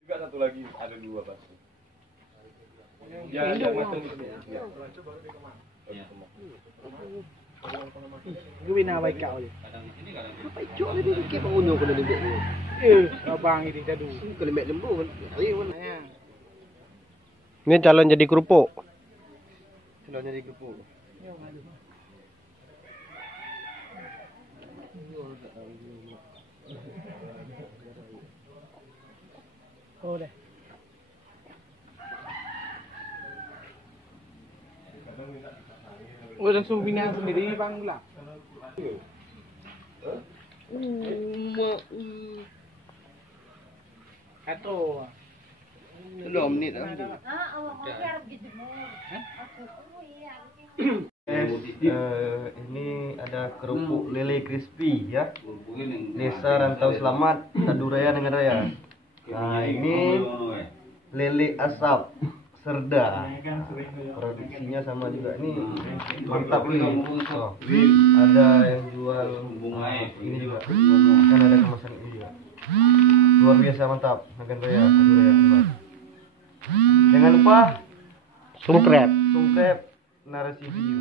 Juga satu lagi, ada dua pasti. Ya, yang macam itu. Ya. Gue na baik kau je. Kadang di sini kadang di Apa itu ni dia kira uno kena lembek ni. Abang ini tadi. Kena lembek lembu kan. Ayo kan. Ini calon jadi kerupuk. Kalau jadi kerupuk. Oh dah. Oh langsung bina sendiri bang pula. Atau Belum menit dah. Ini ada kerupuk lele crispy ya. Desa Rantau Selamat, Saduraya dengan Raya. Nah, ini lele asap serda. Produksinya sama juga ini mantap nih. Oh, ada yang jual ini juga. Kan ada kemasan ini juga. Luar biasa mantap. Dengan Raya, Saduraya Selamat. Jangan lupa sungkrep. subscribe Narasi Video.